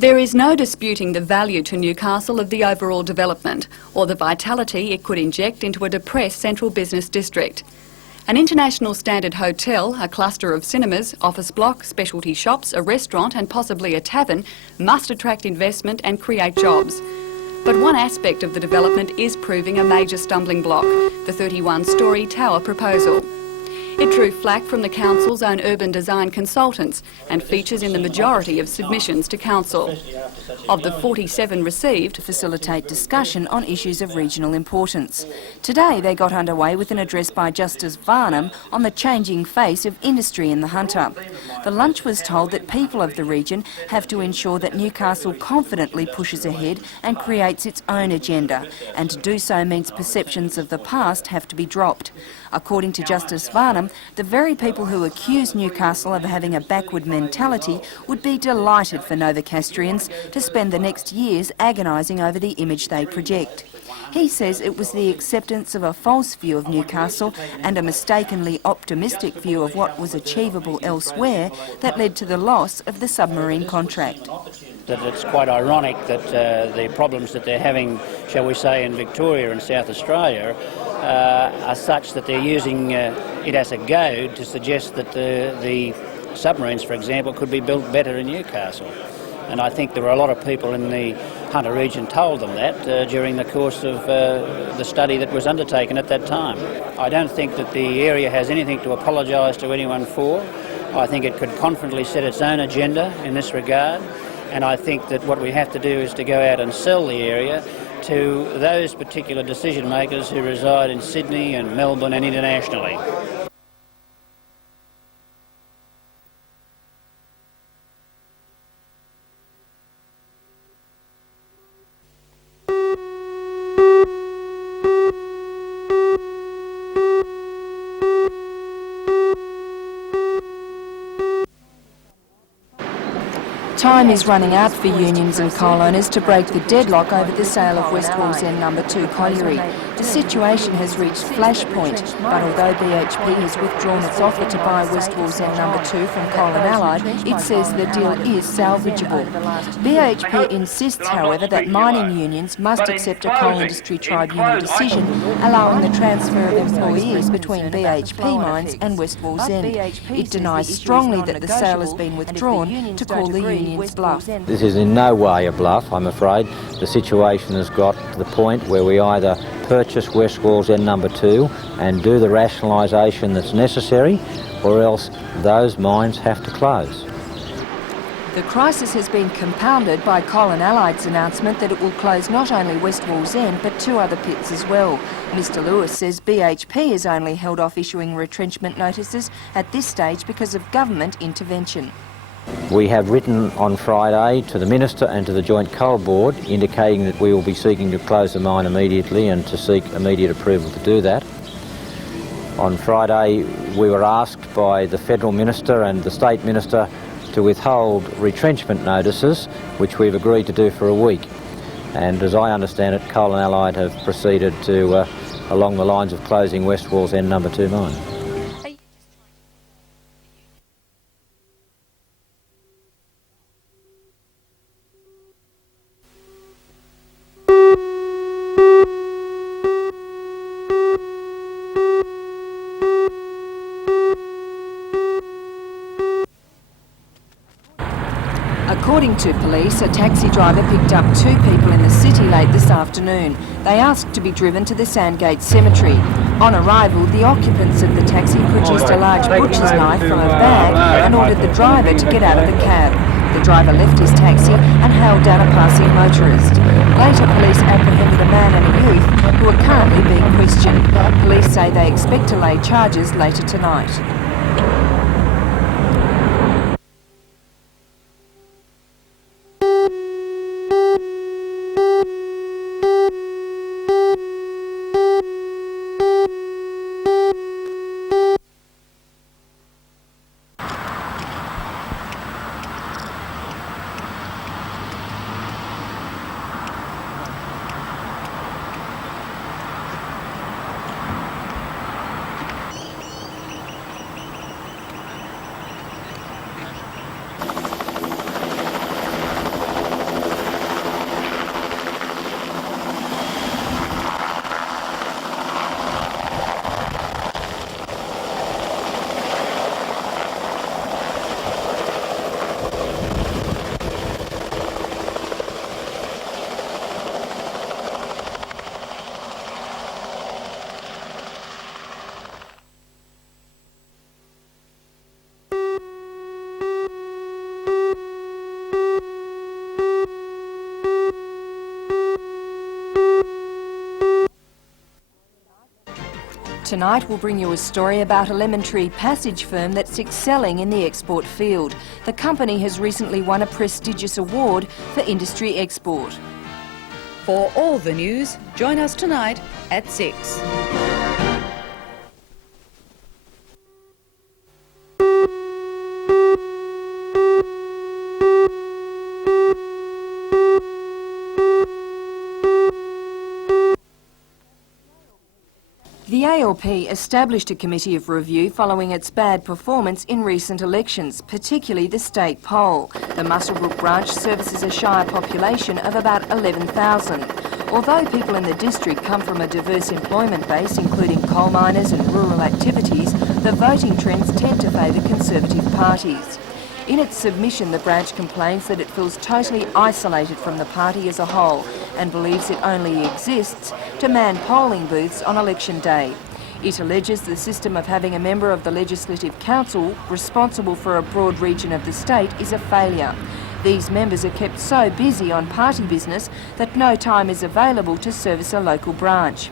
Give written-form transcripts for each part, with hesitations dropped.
There is no disputing the value to Newcastle of the overall development or the vitality it could inject into a depressed central business district. An international standard hotel, a cluster of cinemas, office block, specialty shops, a restaurant and possibly a tavern must attract investment and create jobs. But one aspect of the development is proving a major stumbling block, the 31-storey tower proposal. It drew flack from the council's own urban design consultants and features in the majority of submissions to council. Of the 47 received, to facilitate discussion on issues of regional importance. Today they got underway with an address by Justice Varnum on the changing face of industry in the Hunter. The lunch was told that people of the region have to ensure that Newcastle confidently pushes ahead and creates its own agenda, and to do so means perceptions of the past have to be dropped. According to Justice Varnum, the very people who accuse Newcastle of having a backward mentality would be delighted for Novocastrians to spend the next years agonising over the image they project. He says it was the acceptance of a false view of Newcastle and a mistakenly optimistic view of what was achievable elsewhere that led to the loss of the submarine contract. That it's quite ironic that the problems that they're having, shall we say, in Victoria and South Australia are such that they're using it as a goad to suggest that the submarines, for example, could be built better in Newcastle. And I think there were a lot of people in the Hunter region told them that during the course of the study that was undertaken at that time. I don't think that the area has anything to apologise to anyone for. I think it could confidently set its own agenda in this regard. And I think that what we have to do is to go out and sell the area to those particular decision makers who reside in Sydney and Melbourne and internationally. Time is running out for unions and coal owners to break the deadlock over the sale of West Wallsend No. 2 colliery. The situation has reached flashpoint, but although BHP has withdrawn its offer to buy West Wallsend No. 2 from Coal and Allied, it says the deal is salvageable. BHP insists, however, that mining unions must accept a coal industry tribunal decision allowing the transfer of employees between BHP mines and West Wallsend. It denies strongly that the sale has been withdrawn to call the union's bluff. This is in no way a bluff, I'm afraid. The situation has got to the point where we either purchase West Wallsend No. 2 and do the rationalisation that's necessary, or else those mines have to close. The crisis has been compounded by Coal and Allied's announcement that it will close not only West Wallsend but 2 other pits as well. Mr Lewis says BHP has only held off issuing retrenchment notices at this stage because of government intervention. We have written on Friday to the Minister and to the Joint Coal Board indicating that we will be seeking to close the mine immediately and to seek immediate approval to do that. On Friday we were asked by the Federal Minister and the State Minister to withhold retrenchment notices, which we've agreed to do for a week. And as I understand it, Coal and Allied have proceeded to along the lines of closing West Wallsend No. 2 mine. According to police, a taxi driver picked up 2 people in the city late this afternoon. They asked to be driven to the Sandgate cemetery. On arrival, the occupants of the taxi produced a large butcher's knife from a bag and ordered the driver to get out of the cab. The driver left his taxi and held down a passing motorist. Later, police apprehended a man and a youth who are currently being questioned. Police say they expect to lay charges later tonight. Tonight we'll bring you a story about a lemon tree passage firm that's excelling in the export field. The company has recently won a prestigious award for industry export. For all the news, join us tonight at 6. The ALP established a committee of review following its bad performance in recent elections, particularly the state poll. The Muswellbrook branch services a shire population of about 11,000. Although people in the district come from a diverse employment base, including coal miners and rural activities, the voting trends tend to favour Conservative parties. In its submission, the branch complains that it feels totally isolated from the party as a whole and believes it only exists to man polling booths on election day. It alleges the system of having a member of the Legislative Council responsible for a broad region of the state is a failure. These members are kept so busy on party business that no time is available to service a local branch.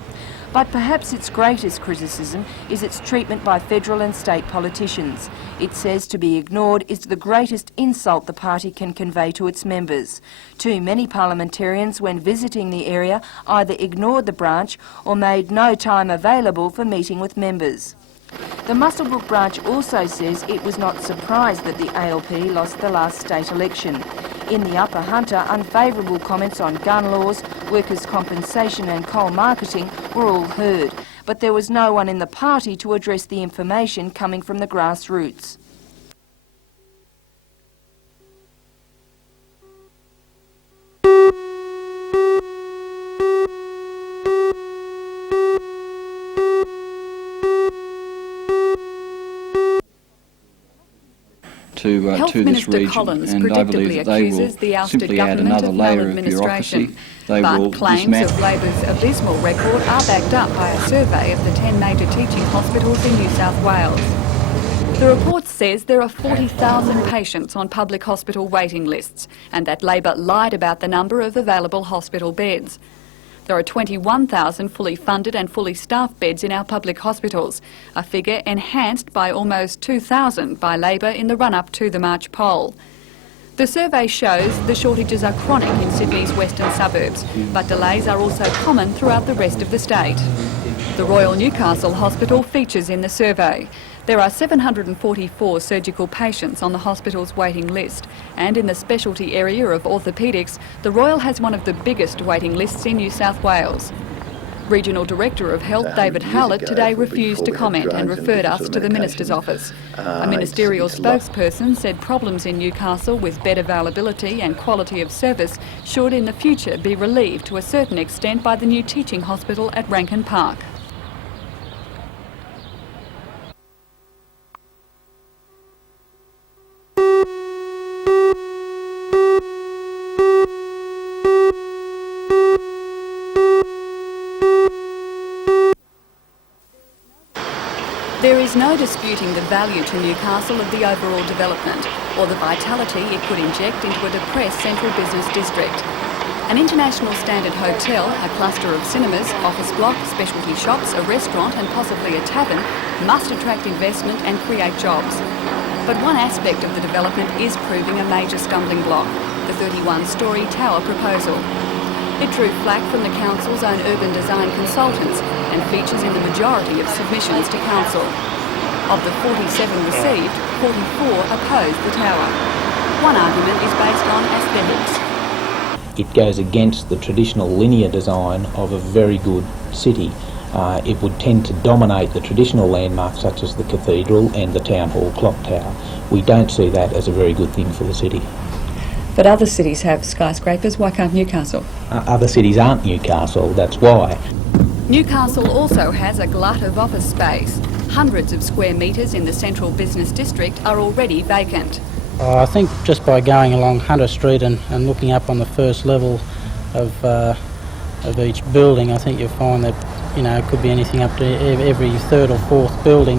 But perhaps its greatest criticism is its treatment by federal and state politicians. It says to be ignored is the greatest insult the party can convey to its members. Too many parliamentarians, when visiting the area, either ignored the branch or made no time available for meeting with members. The Muswellbrook branch also says it was not surprised that the ALP lost the last state election. In the Upper Hunter, unfavourable comments on gun laws, workers' compensation and coal marketing were all heard, but there was no one in the party to address the information coming from the grassroots. Health to this Minister region, Collins and I believe predictably that they accuses will the ousted simply add government another of layer of bureaucracy. maladministration. They will But claims dismantle. of Labor's abysmal record are backed up by a survey of the 10 major teaching hospitals in New South Wales. The report says there are 40,000 patients on public hospital waiting lists and that Labor lied about the number of available hospital beds. There are 21,000 fully funded and fully staffed beds in our public hospitals, a figure enhanced by almost 2,000 by Labor in the run-up to the March poll. The survey shows the shortages are chronic in Sydney's western suburbs, but delays are also common throughout the rest of the state. The Royal Newcastle Hospital features in the survey. There are 744 surgical patients on the hospital's waiting list, and in the specialty area of orthopaedics, the Royal has one of the biggest waiting lists in New South Wales. Regional Director of Health David Howlett today refused to comment and referred us to the Minister's office. A ministerial spokesperson said problems in Newcastle with bed availability and quality of service should in the future be relieved to a certain extent by the new teaching hospital at Rankin Park. There is no disputing the value to Newcastle of the overall development or the vitality it could inject into a depressed central business district. An international standard hotel, a cluster of cinemas, office block, specialty shops, a restaurant and possibly a tavern must attract investment and create jobs. But one aspect of the development is proving a major stumbling block, the 31-storey tower proposal. It drew flack from the council's own urban design consultants and features in the majority of submissions to council. Of the 47 received, 44 opposed the tower. One argument is based on aesthetics. It goes against the traditional linear design of a very good city. It would tend to dominate the traditional landmarks such as the cathedral and the town hall clock tower. We don't see that as a very good thing for the city. But other cities have skyscrapers, why can't Newcastle? Other cities aren't Newcastle, that's why. Newcastle also has a glut of office space. Hundreds of square metres in the central business district are already vacant. I think just by going along Hunter Street and looking up on the first level of each building, I think you'll find that, you know, it could be anything up to every third or fourth building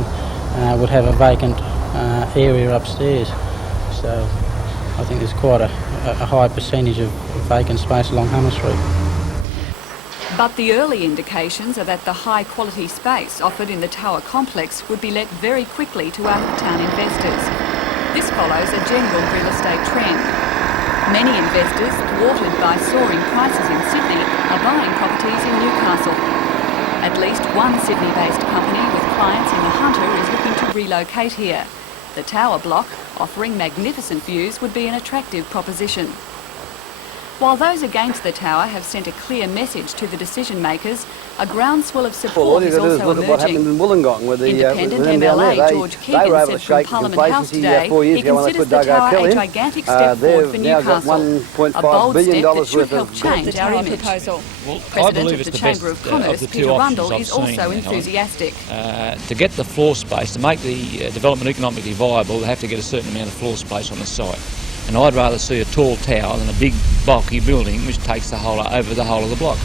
would have a vacant area upstairs. So I think there's quite a high percentage of vacant space along Hunter Street. But the early indications are that the high-quality space offered in the tower complex would be let very quickly to out-of-town investors. This follows a general real estate trend. Many investors, thwarted by soaring prices in Sydney, are buying properties in Newcastle. At least one Sydney-based company with clients in the Hunter is looking to relocate here. The tower block, offering magnificent views, would be an attractive proposition. While those against the tower have sent a clear message to the decision-makers, a groundswell of support is also emerging. What happened in Wollongong with the Independent MLA George Keegan said from Parliament House today he considers the tower a gigantic step forward for Newcastle, a bold step that should help change our image. President of the Chamber of Commerce, Peter Rundle, is also enthusiastic. To get the floor space, to make the development economically viable, they have to get a certain amount of floor space on the site. And I'd rather see a tall tower than a big bulky building which takes over the whole of the block.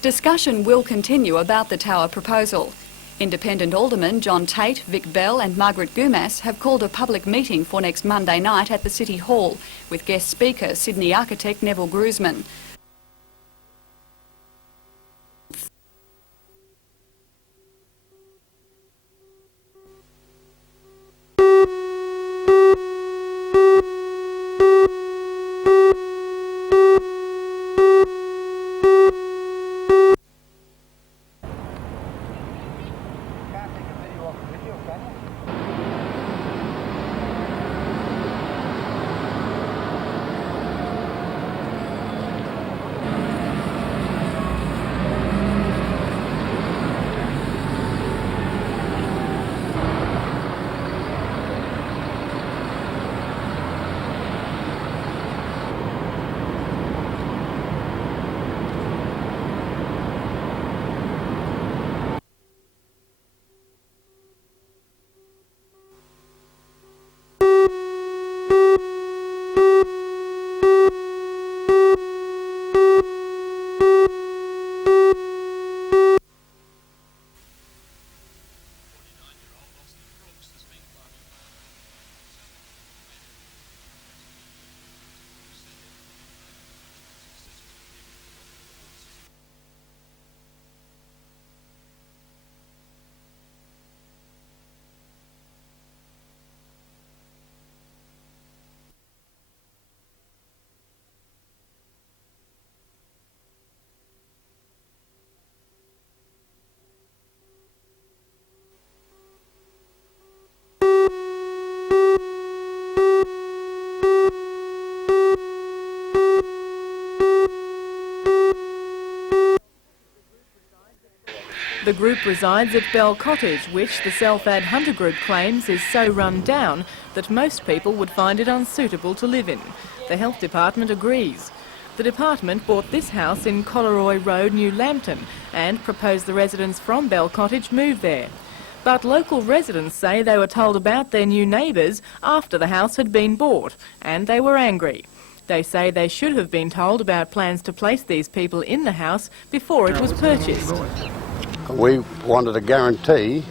Discussion will continue about the tower proposal. Independent Aldermen John Tate, Vic Bell and Margaret Gumas have called a public meeting for next Monday night at the City Hall with guest speaker Sydney architect Neville Gruzman. The group resides at Bell Cottage, which the Self-Ad Hunter Group claims is so run down that most people would find it unsuitable to live in. The Health Department agrees. The department bought this house in Collaroy Road, New Lambton, and proposed the residents from Bell Cottage move there. But local residents say they were told about their new neighbours after the house had been bought, and they were angry. They say they should have been told about plans to place these people in the house before it was purchased. We wanted a guarantee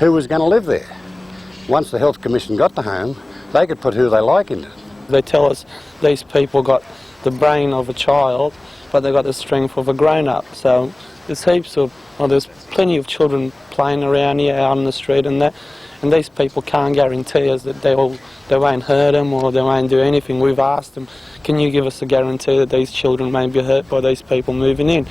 who was going to live there. Once the Health Commission got the home, they could put who they like in it. They tell us these people got the brain of a child, but they got the strength of a grown-up. So there's there's plenty of children playing around here out on the street and that, and these people can't guarantee us that they won't hurt them or they won't do anything. We've asked them, can you give us a guarantee that these children won't be hurt by these people moving in?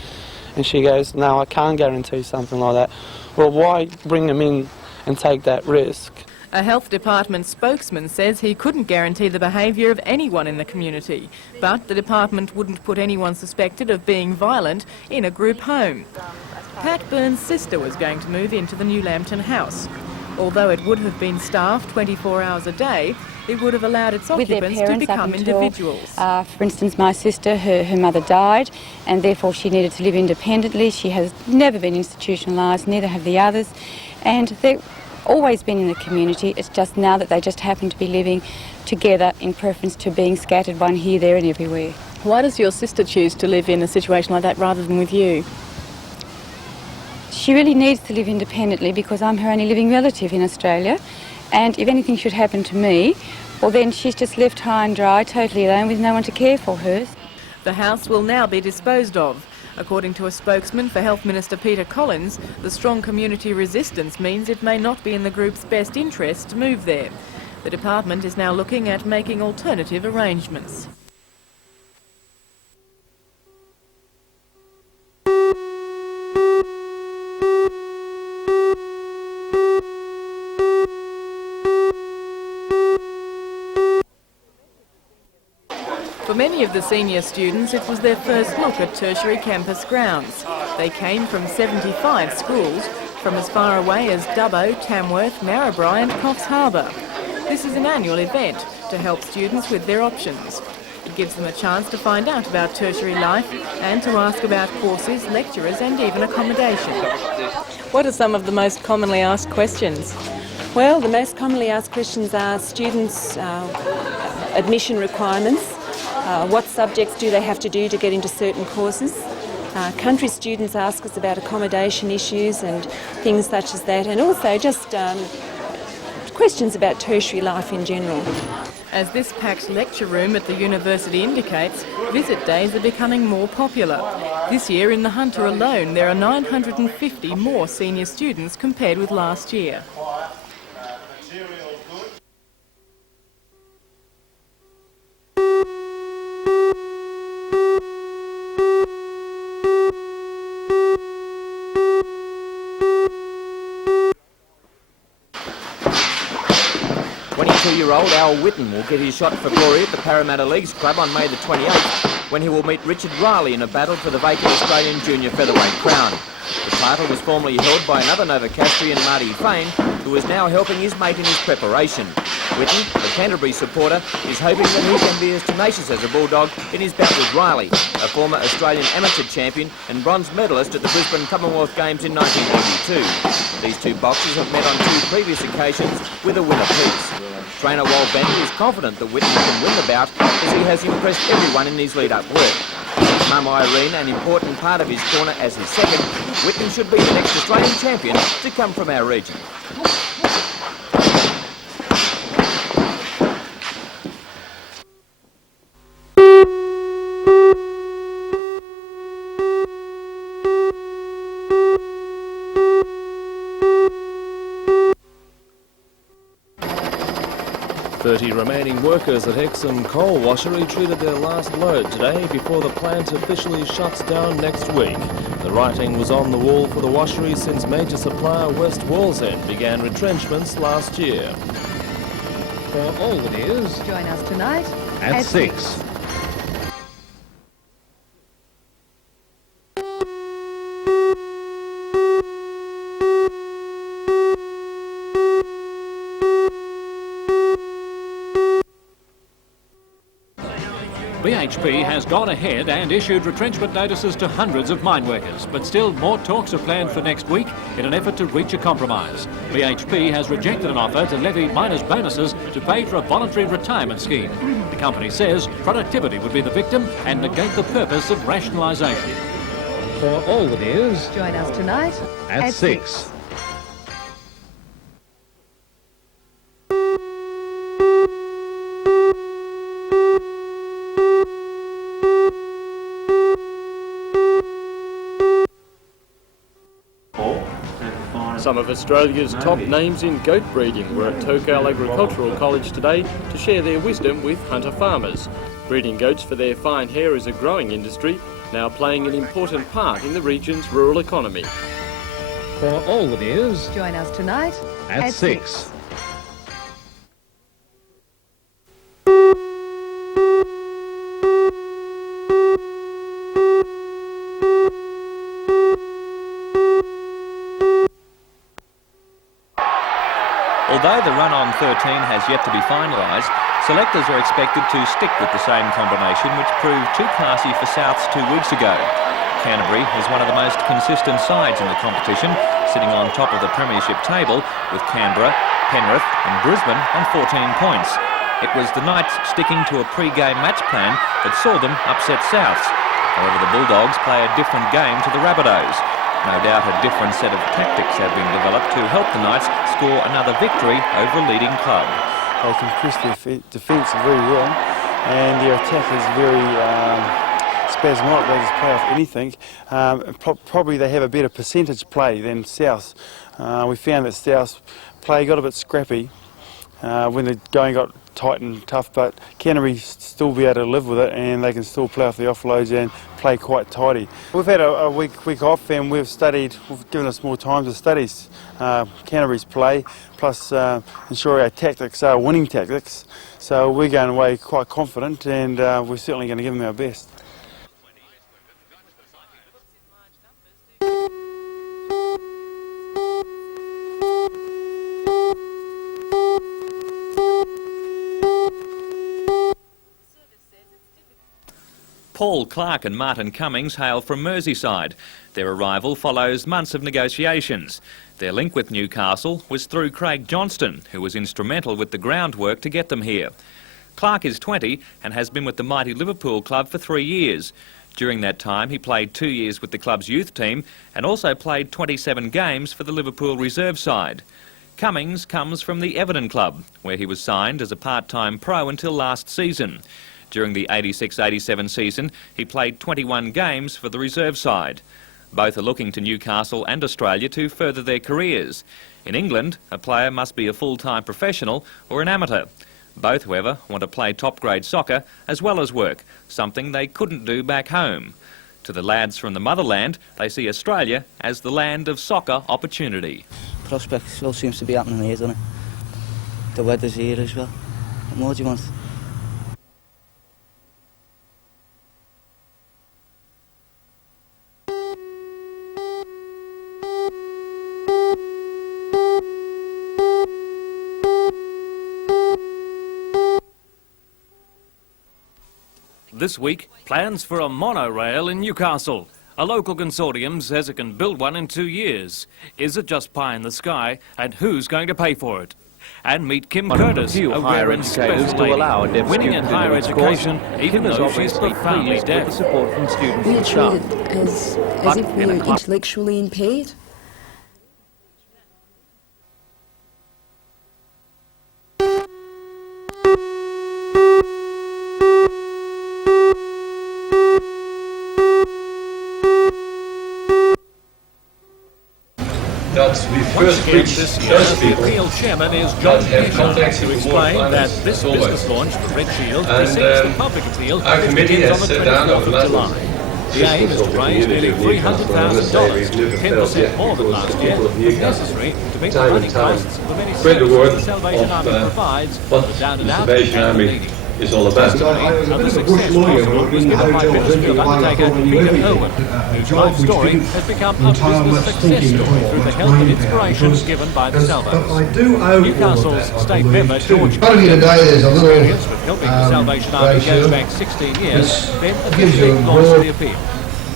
And she goes, no, I can't guarantee something like that. Well, why bring them in and take that risk? A Health Department spokesman says he couldn't guarantee the behaviour of anyone in the community, but the department wouldn't put anyone suspected of being violent in a group home. Pat Byrne's sister was going to move into the New Lambton house. Although it would have been staffed 24 hours a day, it would have allowed its occupants to become individuals. For instance, my sister, her mother died, and therefore she needed to live independently. She has never been institutionalised, neither have the others, and they've always been in the community. It's just now that they just happen to be living together in preference to being scattered one here, there and everywhere. Why does your sister choose to live in a situation like that rather than with you? She really needs to live independently because I'm her only living relative in Australia, and if anything should happen to me, well then she's just left high and dry, totally alone with no one to care for her. The house will now be disposed of. According to a spokesman for Health Minister Peter Collins, the strong community resistance means it may not be in the group's best interest to move there. The department is now looking at making alternative arrangements. For many of the senior students, it was their first look at tertiary campus grounds. They came from 75 schools, from as far away as Dubbo, Tamworth, Narrabri and Coffs Harbour. This is an annual event to help students with their options. It gives them a chance to find out about tertiary life and to ask about courses, lecturers and even accommodation. What are some of the most commonly asked questions? Well, the most commonly asked questions are students' admission requirements. What subjects do they have to do to get into certain courses? Country students ask us about accommodation issues and things such as that, and also just questions about tertiary life in general. As this packed lecture room at the university indicates, visit days are becoming more popular. This year in the Hunter alone there are 950 more senior students compared with last year. Year-old Al Whitten will get his shot for glory at the Parramatta Leagues Club on May the 28th, when he will meet Richard Riley in a battle for the vacant Australian junior featherweight crown. The title was formerly held by another Novocastrian, Marty Fain, who is now helping his mate in his preparation. Whitten, the Canterbury supporter, is hoping that he can be as tenacious as a Bulldog in his bout with Riley, a former Australian amateur champion and bronze medalist at the Brisbane Commonwealth Games in 1982. These two boxers have met on 2 previous occasions with a win apiece. Trainer Wallsend is confident that Whitten can win the bout as he has impressed everyone in his lead-up work. With Mum Irene an important part of his corner as his second, Whitten should be the next Australian champion to come from our region. Remaining workers at Hexham coal washery treated their last load today before the plant officially shuts down next week. The writing was on the wall for the washery since major supplier West Wallsend began retrenchments last year. For all the news, join us tonight at 6. BHP has gone ahead and issued retrenchment notices to hundreds of mine workers, but still more talks are planned for next week in an effort to reach a compromise. BHP has rejected an offer to levy miners' bonuses to pay for a voluntary retirement scheme. The company says productivity would be the victim and negate the purpose of rationalisation. For all the news, join us tonight at 6. Some of Australia's top names in goat breeding were at Tocal Agricultural College today to share their wisdom with hunter farmers. Breeding goats for their fine hair is a growing industry, now playing an important part in the region's rural economy. For all the news, join us tonight at 6. Although the run-on 13 has yet to be finalised, selectors are expected to stick with the same combination which proved too classy for Souths 2 weeks ago. Canterbury is one of the most consistent sides in the competition, sitting on top of the premiership table with Canberra, Penrith and Brisbane on 14 points. It was the Knights sticking to a pre-game match plan that saw them upset Souths. However, the Bulldogs play a different game to the Rabbitohs. No doubt a different set of tactics have been developed to help the Knights score another victory over a leading club. They can push their defence very well and their attack is very spasmodic, they just play off anything. Probably they have a better percentage play than South. We found that South play got a bit scrappy when the going got tight and tough, but Canterbury still be able to live with it, and they can still play off the offloads and play quite tidy. We've had a week off, and we've given us more time to study Canterbury's play, plus ensure our tactics are winning tactics. So we're going away quite confident, and we're certainly going to give them our best. Paul Clark and Martin Cummings hail from Merseyside. Their arrival follows months of negotiations. Their link with Newcastle was through Craig Johnston, who was instrumental with the groundwork to get them here. Clark is 20 and has been with the mighty Liverpool club for 3 years. During that time, he played 2 years with the club's youth team and also played 27 games for the Liverpool reserve side. Cummings comes from the Everton club, where he was signed as a part-time pro until last season. During the 86-87 season, he played 21 games for the reserve side. Both are looking to Newcastle and Australia to further their careers. In England, a player must be a full-time professional or an amateur. Both, however, want to play top-grade soccer as well as work, something they couldn't do back home. To the lads from the motherland, they see Australia as the land of soccer opportunity. Prospects all seems to be happening here, doesn't it? The weather's here as well. What more do you want? This week, plans for a monorail in Newcastle. A local consortium says it can build one in 2 years. Is it just pie in the sky, and who's going to pay for it? And meet Kim Curtis, a rare and special lady, winning in higher education, even though she's profoundly deaf. Support from students we are treated as if we are intellectually impaired. Once again this year, the appeal chairman is John Peter to explain that this business launch for Red Shield precedes the public appeal which begins on the 24th of July. The aim is to raise nearly $300,000, 10% more than last year, if necessary to meet the running costs of the many services the Salvation Army provides for the down-and-out and the needy. Is all about. And the success possible was given by Ministry of Undertaker Peter Irwin, whose life story has become a business success story through the help and inspiration given by the Salvos. Newcastle's state member George experience with helping the Salvation Army goes back 16 years, then officially launched the appeal.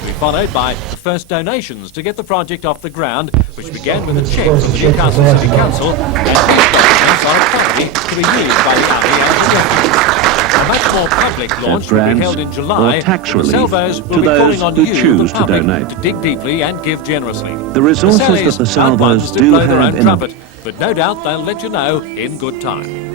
We followed by the first donations to get the project off the ground, which began with a cheque from the Newcastle City Council and donations on a property to be used by the Army as a refuge. A much more public launch will be held in July, and the Salvos will be calling on you, the public, to dig deeply and give generously. The resources that the Salvos do have in trumpet, but no doubt they'll let you know in good time.